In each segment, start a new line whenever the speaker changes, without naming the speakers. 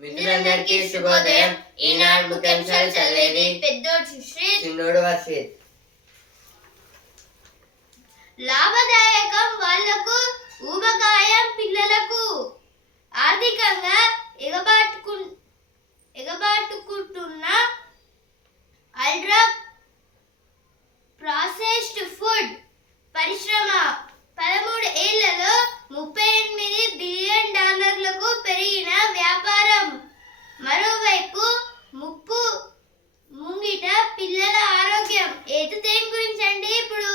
మిత్రులందరికీ శుభోదయం. ఈనాడు ముఖ్యాంశాలు చదివేది
పెద్దోడు సుశ్రీత్.
చిన్నోడు వర్షిత్
లాభదాయకం వాళ్ళకు ఊబకాయం పిల్లలకు. ఆర్థికంగా ఎగబాటుకు ఎగబాటుకుంటున్న అల్ట్రా ప్రాసెస్డ్ ఫుడ్ పరిశ్రమ పదమూడు ఏళ్ళలో ముప్పై ఎనిమిది బిలియన్ డాలర్లకు పెరిగిన వ్యాపారం. మరోవైపు ముప్పు ముంగిట పిల్లల ఆరోగ్యం. ఏది దేని గురించి అండి ఇప్పుడు.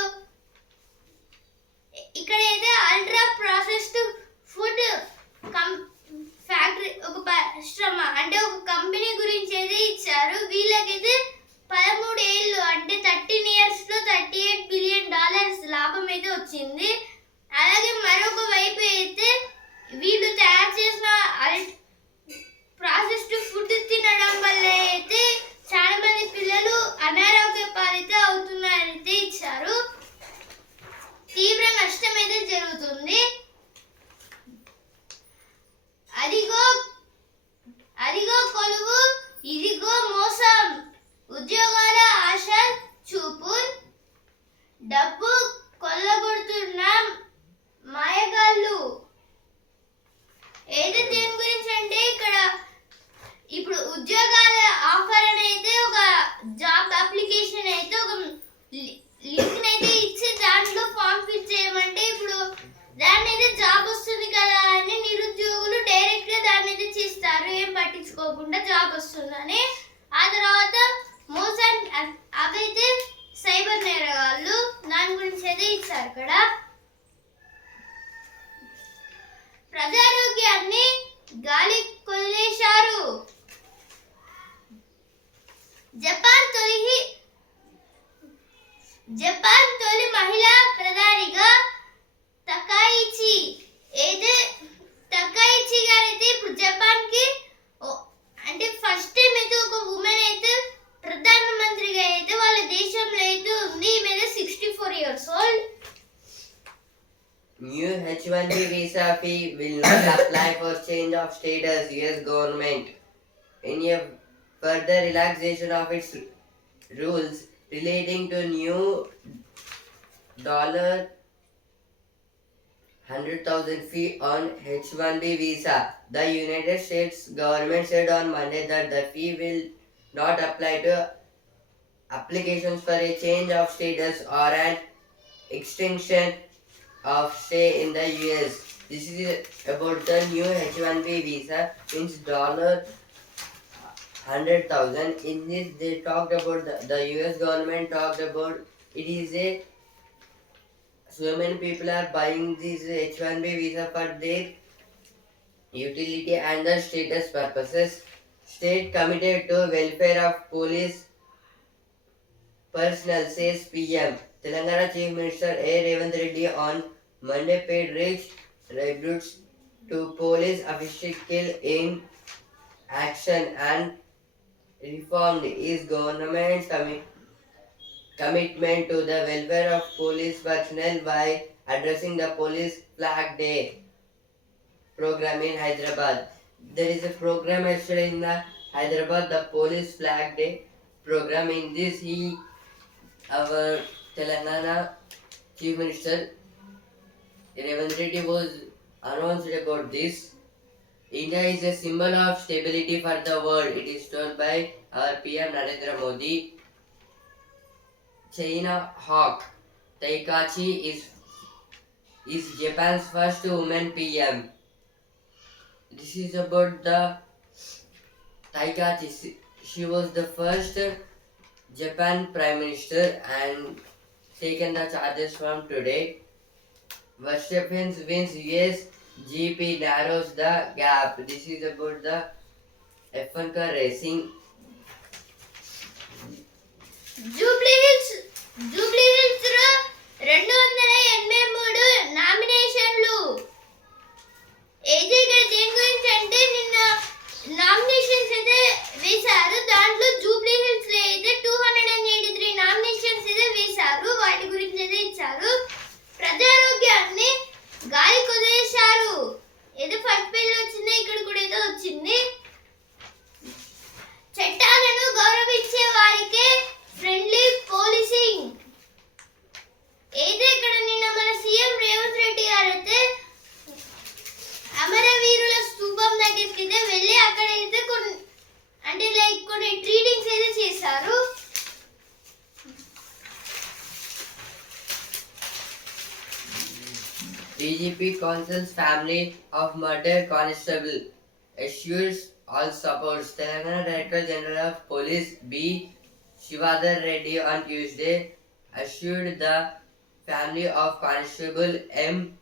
ఇక్కడ అయితే ultra processed food cum factory ఒక పరిశ్రమ అంటే ఒక కంపెనీ గురించి అయితే ఇచ్చారు వీళ్ళకైతే పదమూడు ఏళ్ళు అంటే థర్టీన్ ఇయర్స్లో థర్టీ ఎయిట్ బిలియన్ డాలర్స్ లాభం అయితే వచ్చింది అలాగే మరొక వైపు అయితే వీళ్ళు తయారు చేసిన అల్ ప్రాసెస్డ్ ఫుడ్ తినడం వల్ల అయితే చాలా మంది పిల్లలు అనారోగ్య పాలిత అవుతున్నారైతే ఇచ్చారు తీవ్ర నష్టం అయితే జరుగుతుంది అదిగో అదిగో కొలువు ఇదిగో మోసం ఉద్యోగాల ఆశ చూపు డబ్బు కొల్లగొడుతున్న మాయగాళ్ళు. ఏది దేని గురించి అంటే ఇక్కడ ఇప్పుడు ఉద్యోగాల ఆఫర్ అని అయితే ఒక జాబ్ అప్లికేషన్ అయితే ఒక లింక్ అయితే ఇచ్చి దాంట్లో ఫామ్ ఫిల్ చేయమంటే ఇప్పుడు దాన్ని అయితే జాబ్ వస్తుంది కదా అని నిరుద్యోగులు డైరెక్ట్గా దాన్ని అయితే చేస్తారు. ఏం పట్టించుకోకుండా జాబ్ వస్తుందని. ఆ తర్వాత మోసం అ- అవైతే సైబర్ నేరగాళ్ళు దాని గురించి అయితే ఇచ్చారు ఇక్కడ. ప్రజారోగ్యాన్ని గాలి కొల్లేశారు. జపాన్ తొలి
of status US government. In a further relaxation of its rules relating to new dollar 100,000 fee on H1B visa, the United States government said on Monday that the fee will not apply to applications for a change of status or an extension of stay in the US. This is about the new H1B visa, means dollar hundred thousand. In this, they talked about the, the US government talked about it is a so many people are buying this H1B visa for their utility and the status purposes. State committed to welfare of police personnel, says PM. Telangana Chief Minister A. Revant Reddy on Monday paid rich tributes to police officials killed in action and reformed his government's commi- commitment to the welfare of police personnel by addressing the Police Flag Day program in Hyderabad. There is a program yesterday in the Hyderabad, the Police Flag Day program. In this, he, our Telangana Chief Minister Reddy was announced about this. India is a symbol of stability for the world. It is told by our PM Narendra Modi. China Hawk Taikachi is is Japan's first woman PM. This is about the Taikachi. She was the first Japan Prime Minister and taken the charges from today. Verstappen wins US GP narrows the gap. This is about the F1 car racing.
Jubilee Hills Jubilee హిల్స్లో రెండు వందల ఎనభై మూడు నామినేషన్లు అయితే ఇక్కడ దేని గురించి అంటే నిన్న నామినేషన్స్ అయితే వేశారు దాంట్లో జూబ్లీ హిల్స్లో అయితే two hundred and eighty three
nomination consuls family of murder constable assures all supports. Telangana Director General of Police B. Shivadar Reddy on Tuesday assured the family of Constable M.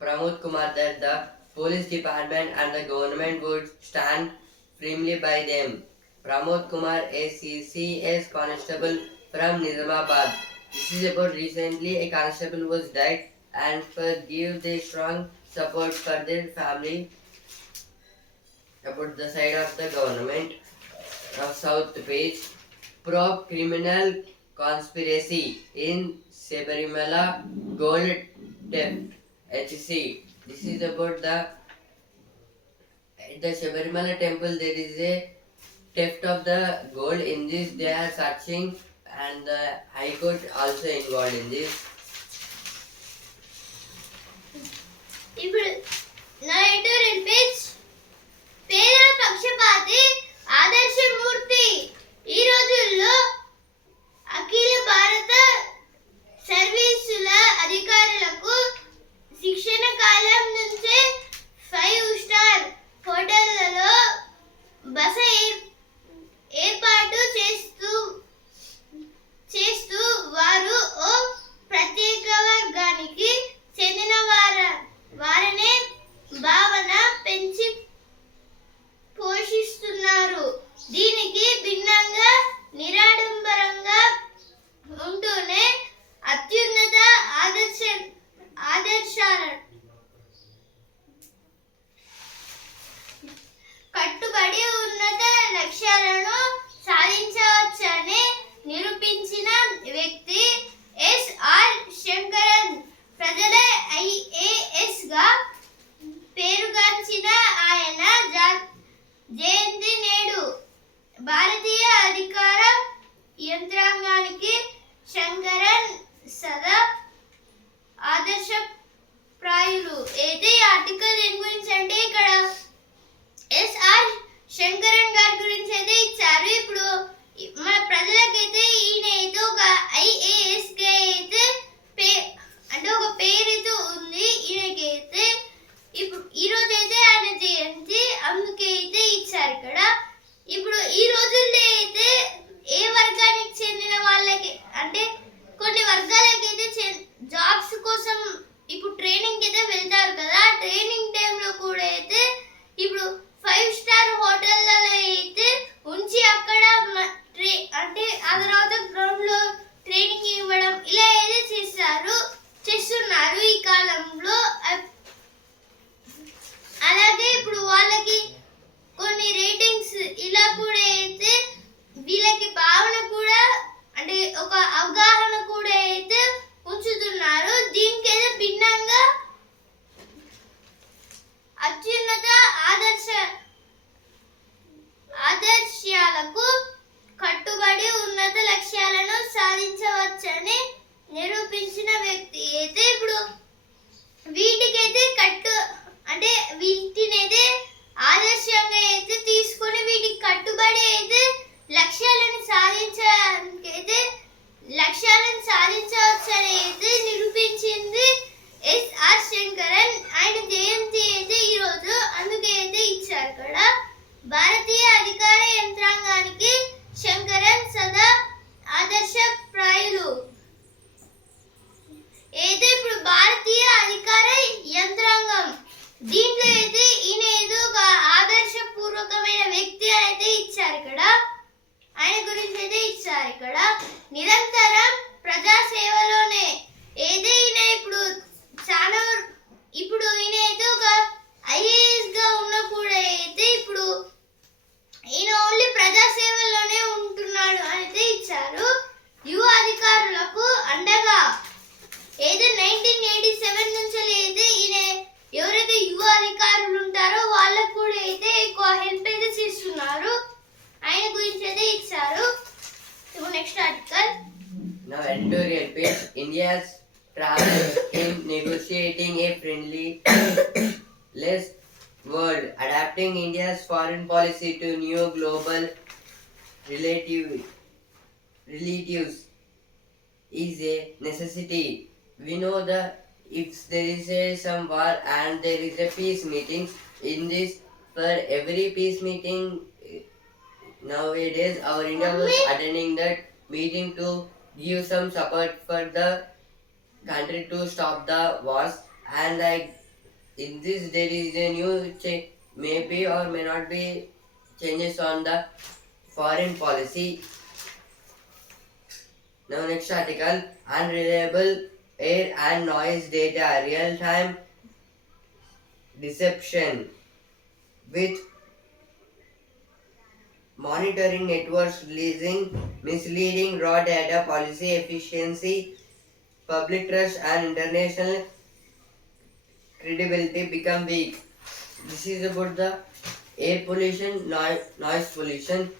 Pramod Kumar that the police department and the government would stand firmly by them. Pramod Kumar, a CCS constable from Nizamabad. This is about recently a constable was died and give the strong support for their family, support the side of the government of South Beach, probe criminal conspiracy in Sebarimala gold theft, HC. This is about the at the Shabarimala temple there is a theft of the gold in this they are searching and the High Court also involved in this.
ఇప్పుడు నా editorial పేదల పక్షపాతి ఆదర్శమూర్తి. ఈ రోజుల్లో అఖిల భారత సర్వీసుల అధికారులకు శిక్షణ కాలం నుంచే ఫైవ్ స్టార్ హోటళ్ళలో బస ఏర్పాటు చేస్తూ చేస్తూ వారు ఓ ప్రత్యేక వర్గానికి
necessity. We know that if there is a, some war and there is a peace meeting, in this, for every peace meeting nowadays, our India was attending that meeting to give some support for the country to stop the wars. And like in this, there is a new change, maybe or may not be changes on the foreign policy now next article. Unreliable air and noise data. Real time deception with monitoring networks releasing misleading raw data policy efficiency public trust and international credibility become weak. This is about the air pollution noise, noise pollution.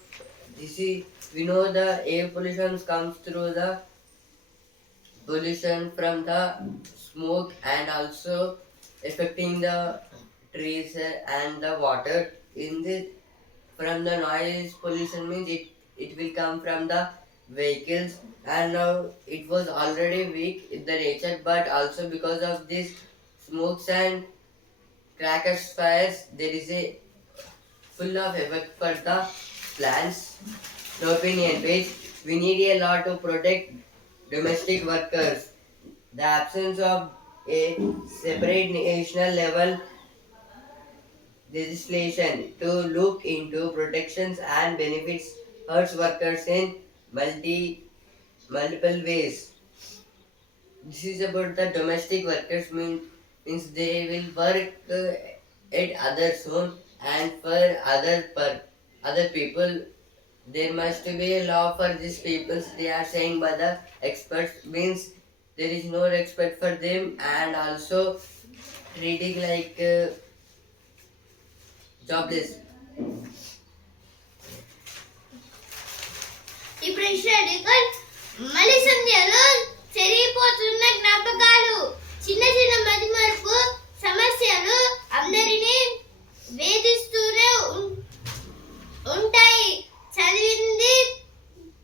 This is we know the air pollution comes through the pollution from the smoke and also affecting the trees and the water. In the from the noise pollution means it it will come from the vehicles. And now it was already weak in the nature but also because of this smokes and crackers fires there is a full of effect for the plants no opinion page we need a law to protect domestic workers the absence of a separate national level legislation to look into protections and benefits hurts workers in multi multiple ways. This is about the domestic workers mean, means they will work uh, at others home and for other per other people there must be a law for these peoples they are saying by the experts means there is no respect for them and also treating like uh, jobless
ఇప్పుడు ఇష్టాడికల్ మళ్ళీ సంధ్యలో చెరిగిపోతున్న జ్ఞాపకాలు చిన్న చిన్న మతిమరుపు సమస్యలు అందరినీ వేధిస్తూనే ఉం- ఉంటాయి చదివింది.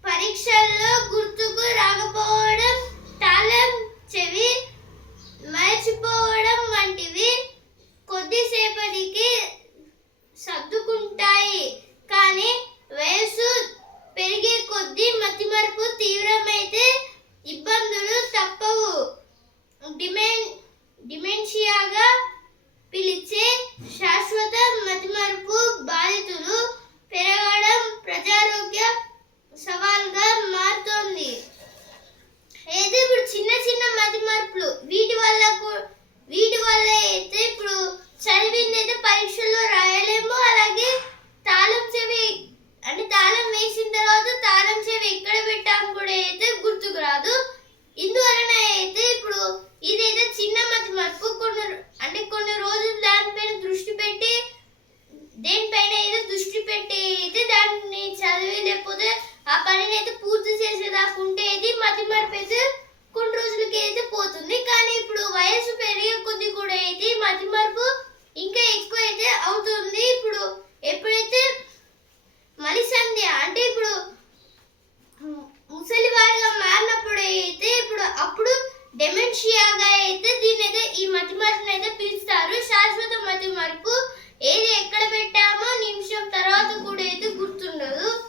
పరీక్షల్లో గుర్తుకు రాకపోవడం తాళం చెవి మర్చిపోవడం వంటివి కొద్దిసేపటికి సర్దుకుంటాయి. కానీ వయసు పెరిగే కొద్దీ మతిమరుపు తీవ్రమైతే ఇబ్బందులు తప్పవు. డిమెన్ డిమెన్షియాగా పిలిచే శాశ్వత మతిమరుపు బాధితులు పెరగడం ప్రజారోగ్య సవాల్గా మారుతోంది. అయితే ఇప్పుడు చిన్న చిన్న మతి మార్పులు వీటి వల్ల వీటి వల్ల అయితే ఇప్పుడు చదివింది అయితే పరీక్షల్లో రాయలేము. అలాగే తాళం చెవి అంటే తాళం వేసిన తర్వాత తాళం చెవి ఎక్కడ పెట్టాము కూడా అయితే గుర్తుకు రాదు. ఇందువలన అయితే ఇప్పుడు ఇదైతే చిన్న మతి మార్పు. కొన్ని అంటే కొన్ని రోజులు దానిపైన దృష్టి పెట్టి దేనిపైన ఏదో దృష్టి పెట్టి అయితే దాన్ని చదివి లేకపోతే ఆ పనిని అయితే పూర్తి చేసేదాకా ఉంటే ఇది మతి మరపు అయితే కొన్ని రోజులకి అయితే పోతుంది. కానీ ఇప్పుడు వయసు పెరిగే కొద్ది కూడా అయితే మతి మరపు ఇంకా ఎక్కువ అయితే అవుతుంది. ఇప్పుడు ఎప్పుడైతే మనిషి అంటే ఇప్పుడు ముసలి వారిగా మారినప్పుడు అయితే ఇప్పుడు అప్పుడు డెమెన్షియాగా అయితే దీని అయితే ఈ మతి మరుపుని అయితే పిలుస్తారు. శాశ్వత మతి మరుపు ఏది ఎక్కడ పెట్టామో నిమిషం తర్వాత కూడా అయితే గుర్తుండదు.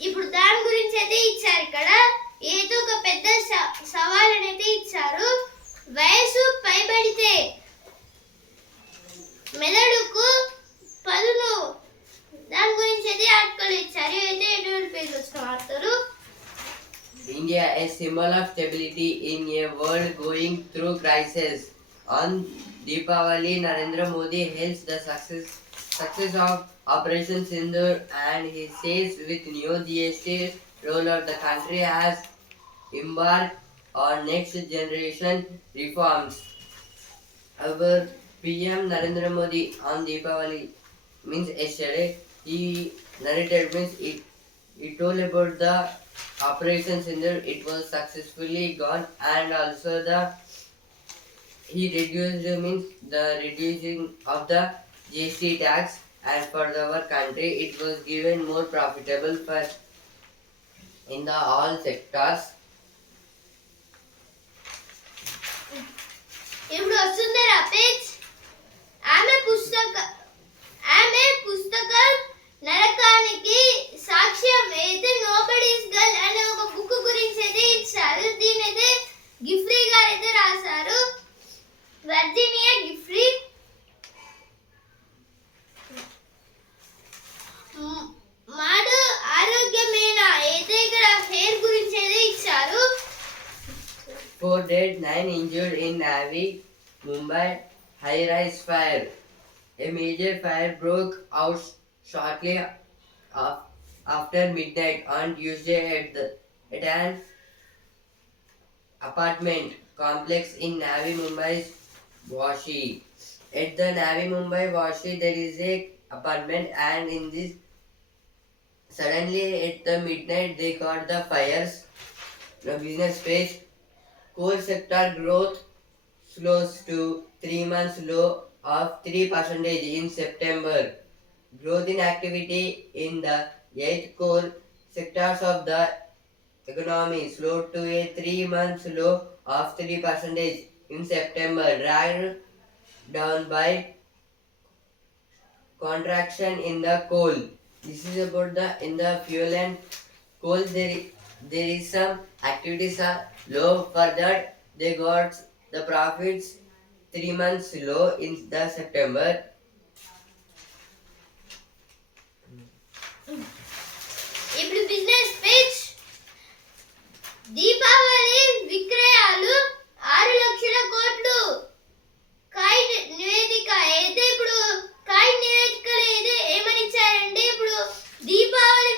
ఇప్పుడు దాని గురించి అయితే ఇచ్చారు ఇక్కడ. ఏదో ఒక పెద్ద స- సవాల్ అయితే ఇచ్చారు. వయసు పైబడితే మెదడుకు పదును. దాని గురించి అయితే ఆర్టికల్ ఇచ్చారు. అయితే ఎటువంటి పేరు వచ్చిన వార్తలు
India, a symbol of stability in a world going through crisis. On Deepavali, Narendra Modi hails the success success of Operation Sindur and he says with new GST of the country has embarked on next generation reforms. Our PM Narendra Modi on Deepavali means yesterday he narrated means it he told about the operations in there it was successfully gone and also the he reduced means the reducing of the GST tax and for the, our country it was given more profitable for in the all sectors
ఇప్పుడు వస్తుందరా page ఆమె పుస్తక ఆమె పుస్తకం నరకానికి సాక్ష్యం అయితే nobody's girl అనే ఒక బుక్ గురించి అయితే ఇచ్చారు దీని అయితే గిఫ్రీ గారు అయితే రాశారు వర్జీనియా గిఫ్రీ మ్, మాడు ఆరోగ్యమేనా అయితే ఇక్కడ హెయిర్ గురించి అయితే ఇచ్చారు
Four dead, nine injured in Navi, Mumbai high rise fire. A major fire broke out shortly af- after midnight on Tuesday at, the, at an apartment complex in Navi Mumbai's Washi. At the Navi Mumbai Washi, there is a apartment, and in this suddenly at the midnight they got the fires. The business page Coal sector growth slows to three months low of 3 percentage in September. Growth in activity in the eight core sectors of the economy slowed to a three months low of 3 percentage in September, dragged down by contraction in the coal. This is about the in the fuel and coal. There, i- there is some activities are low. For that, they got the profits three months low in the September.
ఇప్పుడు business page Deepavali విక్రయాలు ఆరు లక్షల కోట్లు. కాయ్ నివేదిక అయితే ఇప్పుడు కాయ్ నివేదికలు అయితే ఏమని ఇచ్చారంటే ఇప్పుడు Deepavali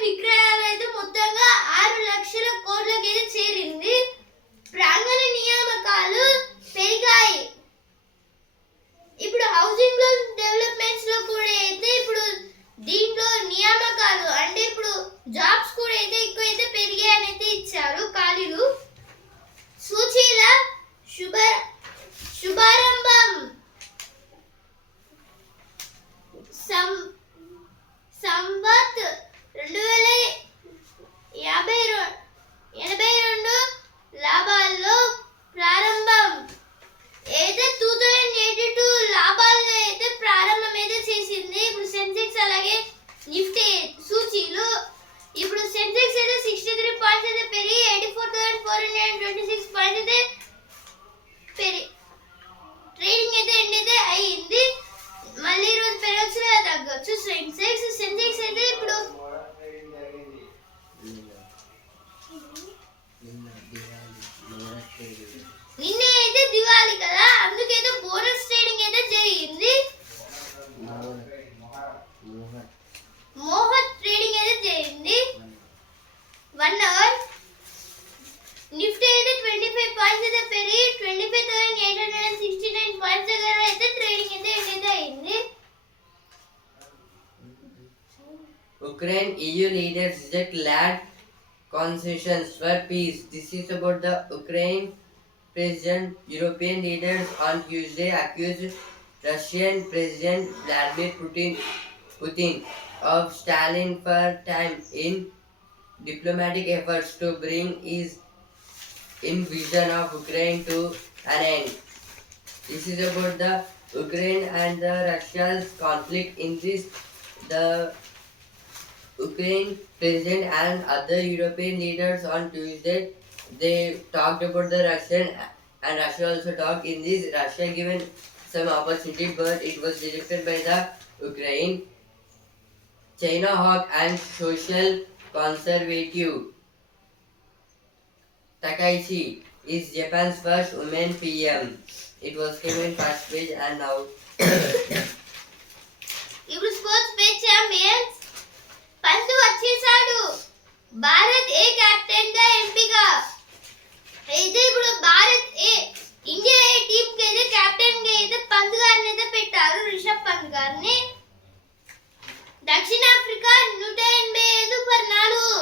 You did.
Ukraine EU leaders reject land concessions for peace. This is about the Ukraine President. European leaders on Tuesday accused Russian President Vladimir Putin, Putin of stalling for time in diplomatic efforts to bring his invasion of Ukraine to an end. This is about the Ukraine and the Russia's conflict in this the Ukraine president and other European leaders on Tuesday. They talked about the Russian and Russia also talked. In this, Russia given some opportunity, but it was rejected by the Ukraine. China hawk and social conservative. Takaishi is Japan's first woman PM. It was given first page and now.
It was first page champions. Pant వచ్చేసాడు భారత్ ఏ కెప్టెన్గా ఎంపిక అయితే ఇప్పుడు Bharat A India A team కి అయితే కెప్టెన్గా అయితే పంత్ గారిని అయితే పెట్టారు రిషబ్ పంత్ గారిని. దక్షిణాఫ్రికా నూట ఎనభై ఐదు పర్ నాలుగు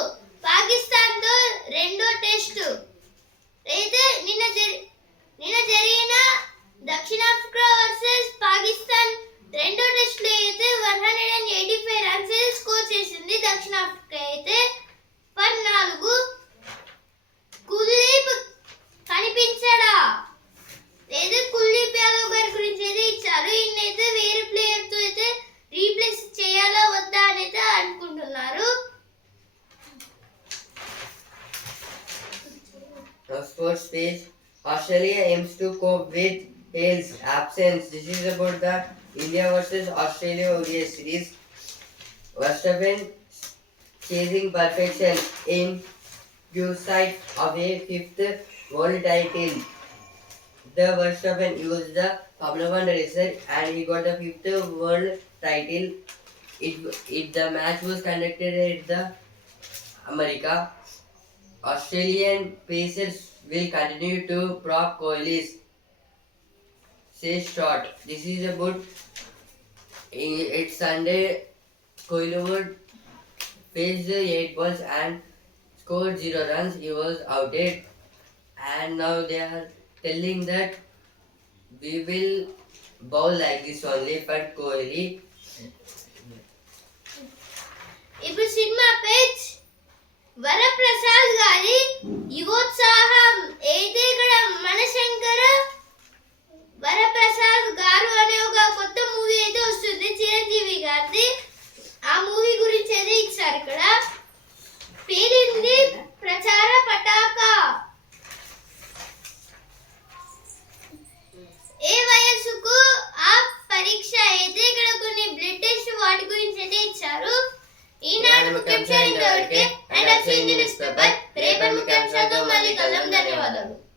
India versus Australia ODI series. Verstappen chasing perfection in pursuit of a fifth world title. The Verstappen was the Formula One racer and he got the fifth world title. It, it the match was conducted at the America. Australian Pacers will continue to prop Kohli's says short. This is about i- it's Sunday. Kohli would face the eight balls and scored zero runs. He was outed, and now they are telling that we will bowl like this only for Kohli.
ఇప్పుడు cinema page Varaprasad గారి యువోత్సాహం అయితే ఇక్కడ మనశంకర వరప్రసాద్ గారు అనే ఒక కొత్త movie అయితే వస్తుంది. చిరంజీవి గారిది. ఆ మూవీ గురించి అయితే ఇచ్చారు ఇక్కడ. పేరింది? ప్రచార పటాక. ఏ వయస్సుకు ఆ పరీక్ష అయితే ఇక్కడ కొన్ని బ్లడ్ టెస్ట్ వాటి గురించి అయితే ఇచ్చారు. ఈనాడు ముఖ్యాంశాలు ఇంతవరకే. అండ్ అసలు న్యూస్ పేపర్ రేపటి ముఖ్యాంశాలతో మళ్ళీ కలం ధన్యవాదాలు.